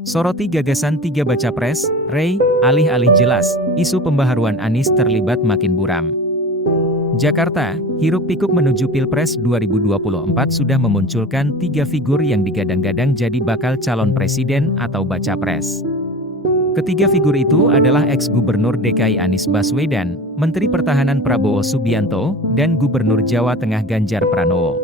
Soroti gagasan tiga baca pres, Rey, alih-alih jelas, isu pembaharuan Anies terlibat makin buram. Jakarta, hiruk-pikuk menuju Pilpres 2024 sudah memunculkan tiga figur yang digadang-gadang jadi bakal calon presiden atau baca pres. Ketiga figur itu adalah ex-Gubernur DKI Anies Baswedan, Menteri Pertahanan Prabowo Subianto, dan Gubernur Jawa Tengah Ganjar Pranowo.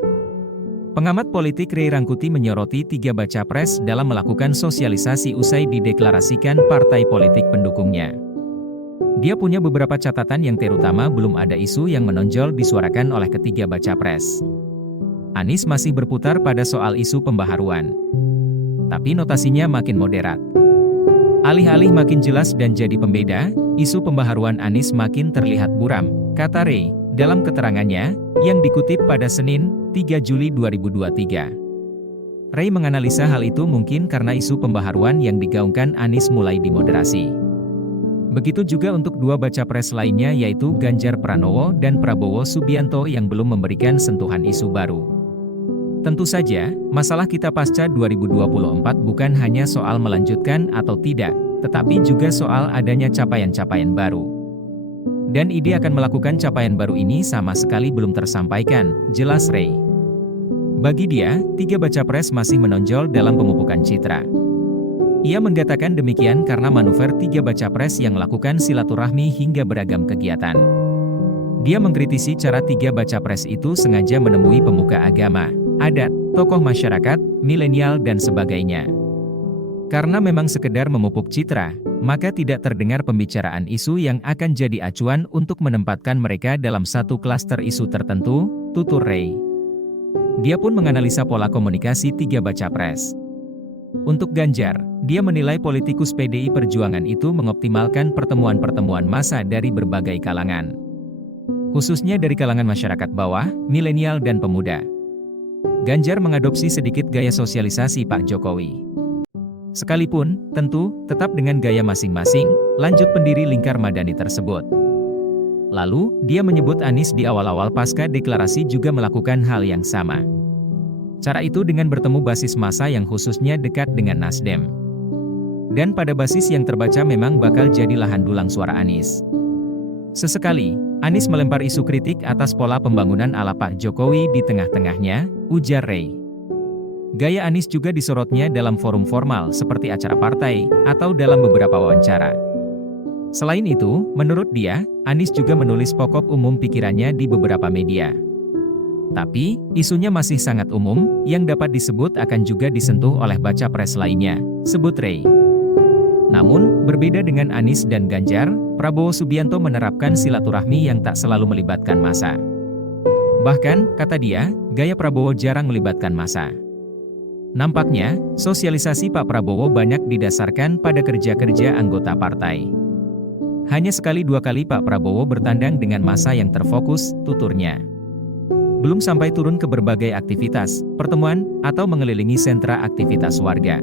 Pengamat politik Rey Rangkuti menyoroti tiga baca pres dalam melakukan sosialisasi usai dideklarasikan partai politik pendukungnya. Dia punya beberapa catatan yang terutama belum ada isu yang menonjol disuarakan oleh ketiga baca pres. Anies masih berputar pada soal isu pembaharuan. Tapi notasinya makin moderat. Alih-alih makin jelas dan jadi pembeda, isu pembaharuan Anies makin terlihat buram, kata Rey, dalam keterangannya, yang dikutip pada Senin, 3 Juli 2023. Rey menganalisa hal itu mungkin karena isu pembaharuan yang digaungkan Anies mulai dimoderasi. Begitu juga untuk dua baca pres lainnya yaitu Ganjar Pranowo dan Prabowo Subianto yang belum memberikan sentuhan isu baru. Tentu saja, masalah kita pasca 2024 bukan hanya soal melanjutkan atau tidak, tetapi juga soal adanya capaian-capaian baru. Dan ide akan melakukan capaian baru ini sama sekali belum tersampaikan, jelas Rey. Bagi dia, tiga baca pres masih menonjol dalam pemupukan citra. Ia mengatakan demikian karena manuver tiga baca pres yang melakukan silaturahmi hingga beragam kegiatan. Dia mengkritisi cara tiga baca pres itu sengaja menemui pemuka agama, adat, tokoh masyarakat, milenial dan sebagainya. Karena memang sekedar memupuk citra, maka tidak terdengar pembicaraan isu yang akan jadi acuan untuk menempatkan mereka dalam satu klaster isu tertentu, tutur Rey. Dia pun menganalisa pola komunikasi tiga baca pres. Untuk Ganjar, dia menilai politikus PDI Perjuangan itu mengoptimalkan pertemuan-pertemuan massa dari berbagai kalangan. Khususnya dari kalangan masyarakat bawah, milenial dan pemuda. Ganjar mengadopsi sedikit gaya sosialisasi Pak Jokowi. Sekalipun, tentu, tetap dengan gaya masing-masing, lanjut pendiri lingkar Madani tersebut. Lalu, dia menyebut Anies di awal-awal pasca deklarasi juga melakukan hal yang sama. Cara itu dengan bertemu basis massa yang khususnya dekat dengan Nasdem. Dan pada basis yang terbaca memang bakal jadi lahan dulang suara Anies. Sesekali, Anies melempar isu kritik atas pola pembangunan ala Pak Jokowi di tengah-tengahnya, ujar Rey. Gaya Anies juga disorotnya dalam forum formal seperti acara partai, atau dalam beberapa wawancara. Selain itu, menurut dia, Anies juga menulis pokok umum pikirannya di beberapa media. Tapi, isunya masih sangat umum, yang dapat disebut akan juga disentuh oleh baca pres lainnya, sebut Rey. Namun, berbeda dengan Anies dan Ganjar, Prabowo Subianto menerapkan silaturahmi yang tak selalu melibatkan massa. Bahkan, kata dia, gaya Prabowo jarang melibatkan massa. Nampaknya, sosialisasi Pak Prabowo banyak didasarkan pada kerja-kerja anggota partai. Hanya sekali dua kali Pak Prabowo bertandang dengan massa yang terfokus, tuturnya. Belum sampai turun ke berbagai aktivitas, pertemuan, atau mengelilingi sentra aktivitas warga.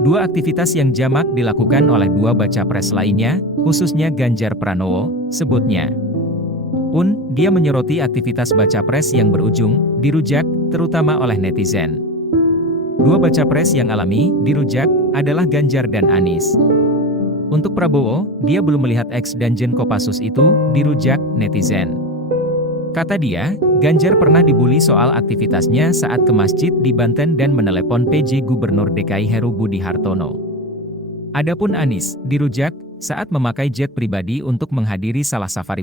Dua aktivitas yang jamak dilakukan oleh dua baca pres lainnya, khususnya Ganjar Pranowo, sebutnya. Dia menyoroti aktivitas baca pres yang berujung, dirujak, terutama oleh netizen. Dua baca pres yang alami, dirujak, adalah Ganjar dan Anies. Untuk Prabowo, dia belum melihat ex-Danjen Kopassus itu, dirujak, netizen. Kata dia, Ganjar pernah dibully soal aktivitasnya saat ke masjid di Banten dan menelepon PJ Gubernur DKI Heru Budi Hartono. Adapun Anies, dirujak, saat memakai jet pribadi untuk menghadiri salah safari